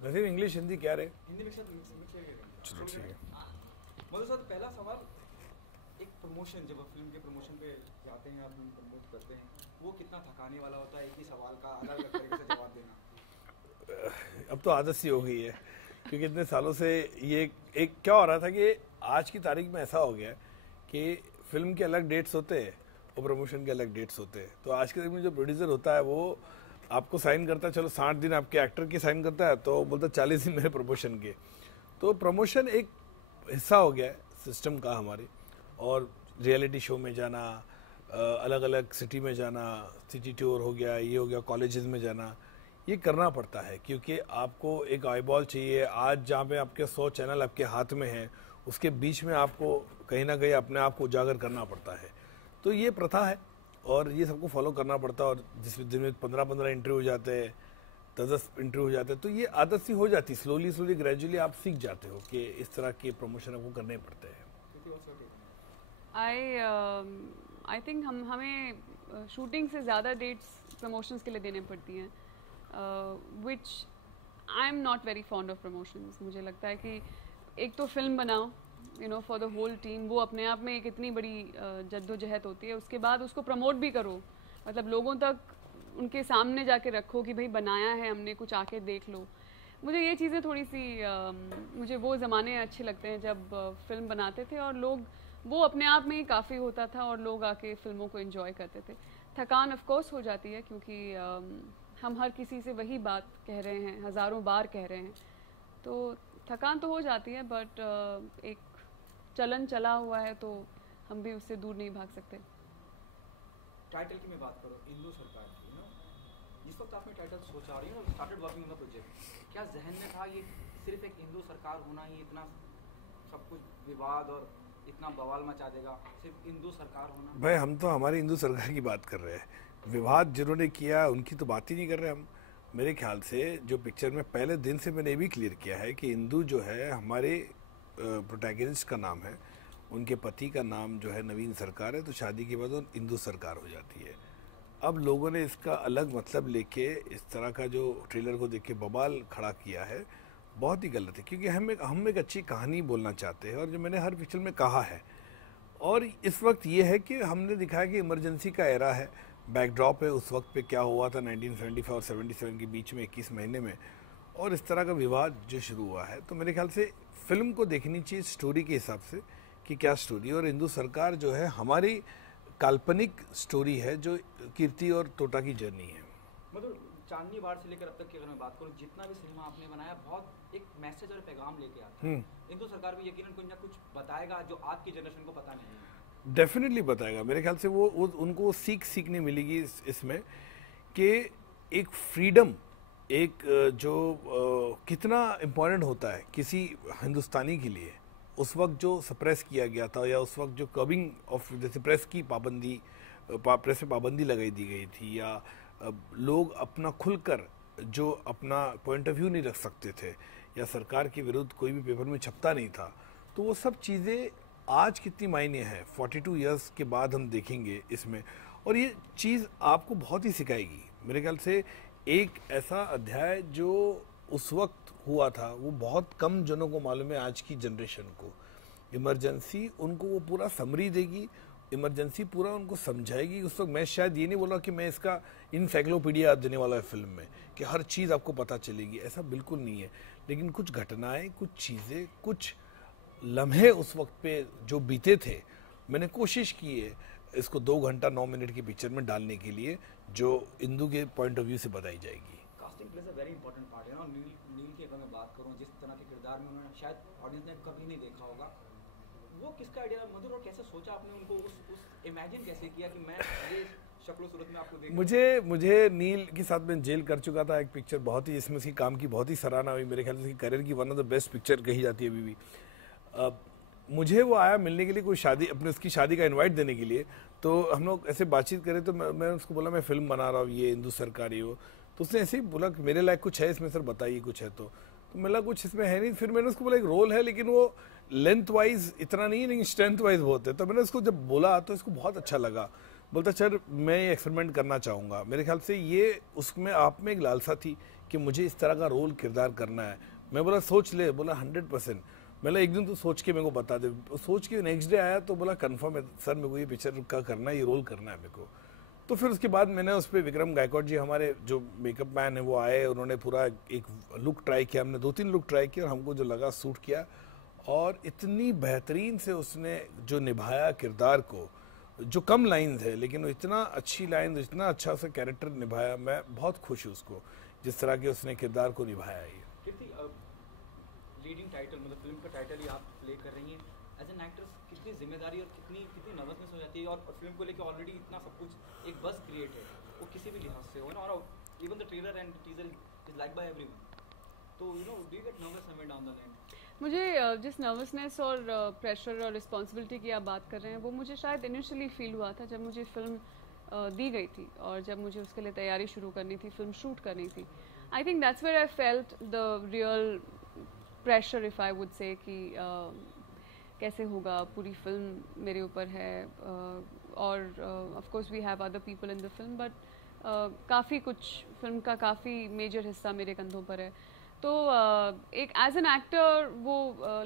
वैसे इंग्लिश हिंदी क्या रहे? हिंदी में मिक्स चलो ठीक है। मधु सर, पहला सवाल, एक प्रमोशन, जब आप फिल्म के प्रमोशन पे जाते हैं, आप प्रमोट करते हैं, वो कितना थकाने वाला होता है, एक ही सवाल का अलग अलग तरीके से जवाब देना? अब तो आदत सी हो गई है, क्योंकि इतने सालों से ये एक क्या हो रहा था कि आज की तारीख में ऐसा हो गया है कि फिल्म के अलग डेट्स होते हैं और प्रमोशन के अलग डेट्स होते हैं। तो आज के दिन में जो प्रोड्यूसर होता है वो आपको साइन करता है, चलो 60 दिन आपके एक्टर की साइन करता है, तो बोलता 40 दिन मेरे प्रमोशन के। तो प्रमोशन एक हिस्सा हो गया है सिस्टम का हमारे। और रियलिटी शो में जाना, अलग अलग सिटी में जाना, सिटी टूर हो गया, ये हो गया, कॉलेजेस में जाना, ये करना पड़ता है क्योंकि आपको एक आईबॉल चाहिए। आज जहाँ पे आपके 100 चैनल आपके हाथ में हैं, उसके बीच में आपको कहीं ना कहीं अपने आप को उजागर करना पड़ता है। तो ये प्रथा है और ये सबको फॉलो करना पड़ता है। और जिस दिन में 15-15 इंटरव्यू हो जाते हैं, 10-10 इंटरव्यू हो जाते हैं, तो ये आदत सी हो जाती है। स्लोली ग्रेजुअली आप सीख जाते हो कि इस तरह के प्रमोशन आपको करने पड़ते हैं। आई थिंक हमें शूटिंग से ज़्यादा डेट्स प्रमोशंस के लिए देने पड़ती हैं, which I am not very fond of promotions. मुझे लगता है कि एक तो फिल्म बनाओ, you know, for the whole team, वो अपने आप में एक इतनी बड़ी जद्दोजहद होती है। उसके बाद उसको प्रमोट भी करो, मतलब लोगों तक उनके सामने जाके रखो कि भाई बनाया है हमने, कुछ आके देख लो। मुझे ये चीज़ें थोड़ी सी मुझे वो ज़माने अच्छे लगते हैं जब फिल्म बनाते थे और लोग, वो अपने आप में ही काफ़ी होता था और लोग आके फिल्मों को एंजॉय करते थे। थकान ऑफ कोर्स हो जाती है क्योंकि हम हर किसी से वही बात कह रहे हैं, हज़ारों बार कह रहे हैं, तो थकान तो हो जाती है। बट एक चलन चला हुआ है तो हम भी उससे दूर नहीं भाग सकते। टाइटल की मैं बात करूँ, इंदु सरकार की, नो, जिस वक्त आपने टाइटल सोचा रही हो, started working on the project, क्या जहन में था ये सिर्फ एक हिंदू सरकार होना ही इतना सब कुछ विवाद और इतना बवाल मचा देगा, सिर्फ हिंदू सरकार होना? भाई हम तो हमारी हिंदू सरकार की बात कर रहे हैं, विवाद जिन्होंने किया उनकी तो बात ही नहीं कर रहे हम। मेरे ख्याल से जो पिक्चर में पहले दिन से मैंने ये भी क्लियर किया है कि इंदु जो है हमारे प्रोटैगनिस्ट का नाम है, उनके पति का नाम जो है नवीन सरकार है, तो शादी के बाद वो इंदु सरकार हो जाती है। अब लोगों ने इसका अलग मतलब लेके इस तरह का जो ट्रेलर को देख के बवाल खड़ा किया है, बहुत ही गलत है। क्योंकि हम एक अच्छी कहानी बोलना चाहते हैं और जो मैंने हर पिक्चर में कहा है, और इस वक्त ये है कि हमने दिखाया कि इमरजेंसी का एरा है, बैकड्रॉप है उस वक्त पे क्या हुआ था 1975 और 77 के बीच में 21 महीने में, और इस तरह का विवाद जो शुरू हुआ है। तो मेरे ख्याल से फिल्म को देखनी चाहिए स्टोरी के हिसाब से कि क्या स्टोरी। और हिंदू सरकार जो है हमारी काल्पनिक स्टोरी है, जो कीर्ति और तोता की जर्नी है। मतलब चांदनी बार से लेकर अब तक की अगर मैं बात करूं, जितना भी सिनेमा आपने बनाया बहुत एक मैसेज और पैगाम लेके आता है। हिंदू सरकार भी यकीनन कुछ ना कुछ बताएगा जो आज की जनरेशन को पता नहीं है। डेफिनेटली बताएगा। मेरे ख्याल से वो उनको सीखने मिलेगी इसमें कि एक फ्रीडम, एक जो कितना इम्पोर्टेंट होता है किसी हिंदुस्तानी के लिए। उस वक्त जो सप्रेस किया गया था, या उस वक्त जो कर्बिंग ऑफ, जैसे प्रेस की पाबंदी, प्रेस में पाबंदी लगाई दी गई थी, या लोग अपना खुलकर जो अपना पॉइंट ऑफ व्यू नहीं रख सकते थे, या सरकार के विरुद्ध कोई भी पेपर में छपता नहीं था, तो वो सब चीज़ें आज कितनी मायने हैं 42 इयर्स के बाद हम देखेंगे इसमें। और ये चीज़ आपको बहुत ही सिखाएगी। मेरे ख्याल से एक ऐसा अध्याय जो उस वक्त हुआ था वो बहुत कम जनों को मालूम है आज की जनरेशन को। इमरजेंसी उनको वो पूरा समरी देगी, इमरजेंसी पूरा उनको समझाएगी। उस वक्त मैं शायद ये नहीं बोला कि मैं इसका इनसाइक्लोपीडिया देने वाला है फिल्म में कि हर चीज़ आपको पता चलेगी, ऐसा बिल्कुल नहीं है। लेकिन कुछ घटनाएं, कुछ चीज़ें, कुछ लम्हे उस वक्त पे जो बीते थे, मैंने कोशिश की है इसको 2 घंटा 9 मिनट की पिक्चर में डालने के लिए, जो इंदु के पॉइंट ऑफ व्यू से बताई जाएगी। Casting plays a very important part है ना। नील की अगर मैं बात करूं, जिस तरह के किरदार में उन्होंने शायद ऑडियंस ने कभी नहीं देखा होगा, वो किसका आइडिया मधुर, और कैसे सोचा आपने उनको, उस इमेजिन कैसे किया कि मैं ये शक्ल सूरत में आपको देखूं? मुझे नील के साथ मैं जेल कर चुका था एक पिक्चर, बहुत ही इसमें उसकी काम की बहुत ही सराहना हुई। मेरे ख्याल से उसकी करियर की one of the best picture कही जाती है अभी भी। मुझे वो आया मिलने के लिए, कोई शादी, अपने उसकी शादी का इनवाइट देने के लिए। तो हम लोग ऐसे बातचीत करें तो मैं उसको बोला मैं फिल्म बना रहा हूँ, ये हिंदू सरकारी हो। तो उसने ऐसे ही बोला कि मेरे लायक कुछ है इसमें सर, बताइए कुछ है तो मिला कुछ इसमें है नहीं। फिर मैंने उसको बोला एक रोल है, लेकिन वो लेंथ वाइज इतना नहीं है, लेकिन स्ट्रेंथ वाइज बहुत है। तो मैंने उसको जब बोला तो इसको बहुत अच्छा लगा। बोलता सर मैं ये एक्सपेरिमेंट करना चाहूँगा। मेरे ख्याल से ये उसमें आप में एक लालसा थी कि मुझे इस तरह का रोल किरदार करना है। मैं बोला सोच ले, बोला 100%। मैंने एक दिन तो सोच के मेरे को बता दे, सोच के नेक्स्ट डे आया तो बोला कंफर्म है सर, मेरे को ये पिक्चर का करना है, ये रोल करना है मेरे को। तो फिर उसके बाद मैंने उस पर विक्रम गायकवाड़ जी हमारे जो मेकअप मैन है वो आए, उन्होंने पूरा एक लुक ट्राई किया, हमने 2-3 लुक ट्राई किया और हमको जो लगा सूट किया। और इतनी बेहतरीन से उसने जो निभाया किरदार को, जो कम लाइंस है लेकिन वो इतना अच्छी लाइन, इतना अच्छा सा कैरेक्टर निभाया। मैं बहुत खुश हूँ उसको जिस तरह के उसने किरदार को निभाया है। लीडिंग टाइटल मतलब फिल्म का टाइटल ही आप प्ले कर रही हैं, एज एन एक्ट्रेस कितनी जिम्मेदारी और कितनी नर्वसनेस हो जाती है, और फिल्म को लेकर ऑलरेडी इतना सब कुछ एक बस क्रिएट है वो किसी भी लिहाज से हो ना, और even the trailer and teaser is like by everyone, तो you know do you get nervous somewhere down the line? मुझे जिस नर्वसनेस और प्रेशर और रिस्पॉन्सिबिलिटी की आप बात कर रहे हैं वो मुझे शायद इनिशियली फील हुआ था जब मुझे फिल्म दी गई थी और जब मुझे उसके लिए तैयारी शुरू करनी थी, फिल्म शूट करनी थी। I think that's where I felt the real pressure, if I would say, कि कैसे होगा, पूरी फिल्म मेरे ऊपर है, और of course we have other people in the film, but काफ़ी कुछ फिल्म का काफ़ी मेजर हिस्सा मेरे कंधों पर है। तो एक एज एन एक्टर वो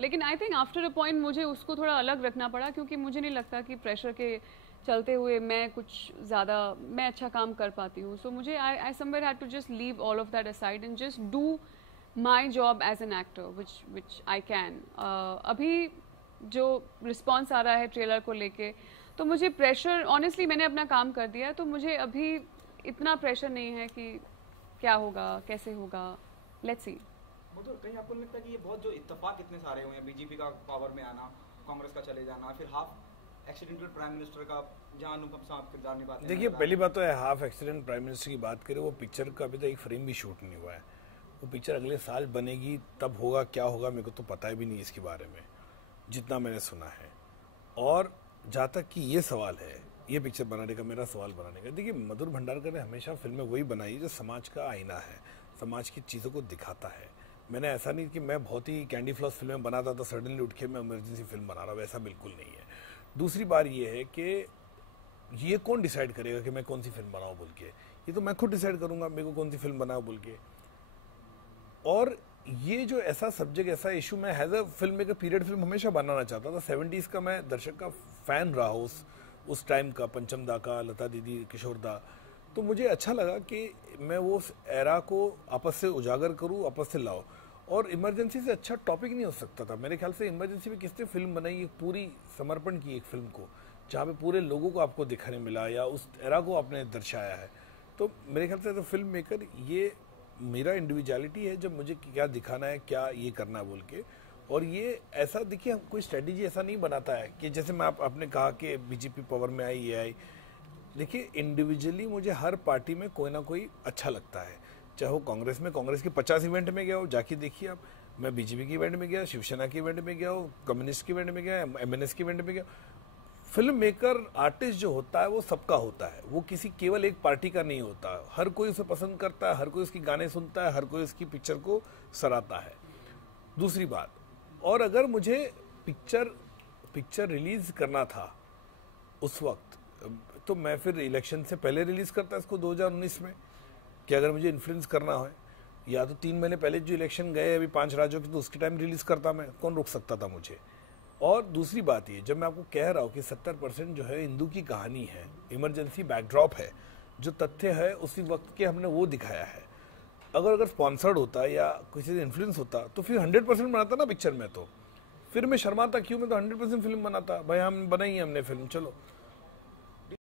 लेकिन I think after a point मुझे उसको थोड़ा अलग रखना पड़ा, क्योंकि मुझे नहीं लगता कि प्रेशर के चलते हुए मैं मैं अच्छा काम कर पाती हूँ। सो मुझे I somewhere had to just leave all of that aside and just do my job as an actor which I can. अभी जो रिस्पॉन्स आ रहा है ट्रेलर को लेके, तो मुझे प्रेशर, ऑनेस्टली मैंने अपना काम कर दिया है, तो मुझे अभी इतना प्रेशर नहीं है कि क्या होगा, कैसे होगा, लेट्स सी। मतलब कहीं आपको नहीं लगता कि ये बहुत जो इत्तेफाक इतने सारे हुए हैं, बीजेपी का पावर में आना, कांग्रेस का चले जाना, फिर हाफ एक्सीडेंटल प्राइम मिनिस्टर का जहां अनुपम साहब किरदार निभाते हैं। देखिए पहली बात तो है, हाफ एक्सीडेंट प्राइम मिनिस्टर की बात करें, वो पिक्चर का अभी तक एक फ्रेम भी शूट नहीं हुआ है। वो पिक्चर अगले साल बनेगी, तब होगा, क्या होगा मेरे को तो पता भी नहीं इसके बारे में, जितना मैंने सुना है। और जहाँ तक कि ये सवाल है, ये पिक्चर बनाने का, मेरा सवाल बनाने का, देखिए मधुर भंडारकर ने हमेशा फिल्में वही बनाई जो समाज का आईना है, समाज की चीज़ों को दिखाता है। मैंने ऐसा नहीं कि मैं बहुत ही कैंडी फ्लॉस फिल्में बनाता तो सडनली उठ के मैं इमरजेंसी फिल्म बना रहा हूँ, वैसा बिल्कुल नहीं है। दूसरी बात ये है कि ये कौन डिसाइड करेगा कि मैं कौन सी फिल्म बनाऊँ बोल के, ये तो मैं खुद डिसाइड करूँगा मेरे को कौन सी फिल्म बनाऊँ बोल के। और ये जो ऐसा सब्जेक्ट, ऐसा इशू, मैं as a film maker period film हमेशा बनाना चाहता था। 70s का मैं दर्शक का फ़ैन रहा हूँ, उस टाइम का, पंचम दा का, लता दीदी, किशोर दा। तो मुझे अच्छा लगा कि मैं वो उस एरा को आपस से उजागर करूं, आपस से लाओ। और इमरजेंसी से अच्छा टॉपिक नहीं हो सकता था मेरे ख्याल से। इमरजेंसी में किसने फिल्म बनाई, एक पूरी समर्पण की एक फिल्म को, जहाँ पे पूरे लोगों को आपको दिखाने मिला या उस एरा को आपने दर्शाया है। तो मेरे ख्याल से तो फिल्म मेकर, ये मेरा इंडिविजुअलिटी है, जब मुझे क्या दिखाना है, क्या ये करना है बोल के। और ये ऐसा देखिए, हम कोई स्ट्रेटेजी ऐसा नहीं बनाता है कि जैसे मैं आपने कहा कि बीजेपी पावर में आई, ये आई। देखिए इंडिविजुअली मुझे हर पार्टी में कोई ना कोई अच्छा लगता है, चाहे वो कांग्रेस में, कांग्रेस के 50 इवेंट में गया हो, जाके देखिए आप। मैं बीजेपी के इवेंट में गया, शिवसेना के इवेंट में गया हो, कम्युनिस्ट के इवेंट में गया, MNS के इवेंट में गया। फिल्म मेकर, आर्टिस्ट जो होता है वो सबका होता है, वो किसी केवल एक पार्टी का नहीं होता। हर कोई उसे पसंद करता है, हर कोई उसकी गाने सुनता है, हर कोई उसकी पिक्चर को सराहता है। दूसरी बात, और अगर मुझे पिक्चर रिलीज करना था उस वक्त, तो मैं फिर इलेक्शन से पहले रिलीज करता इसको 2019 में, कि अगर मुझे इन्फ्लुएंस करना हो, या तो 3 महीने पहले जो इलेक्शन गए अभी 5 राज्यों के, तो उसके टाइम रिलीज करता मैं, कौन रोक सकता था मुझे। और दूसरी बात ये, जब मैं आपको कह रहा हूँ कि 70% जो है हिंदू की कहानी है, इमरजेंसी बैकड्रॉप है, जो तथ्य है उसी वक्त के हमने वो दिखाया है। अगर स्पॉन्सर्ड होता या किसी से इन्फ्लुएंस होता तो फिर 100% बनाता ना पिक्चर में, तो फिर मैं शर्माता क्यों, मैं तो 100% फिल्म बनाता। भाई हम बनाई है हमने फिल्म, चलो।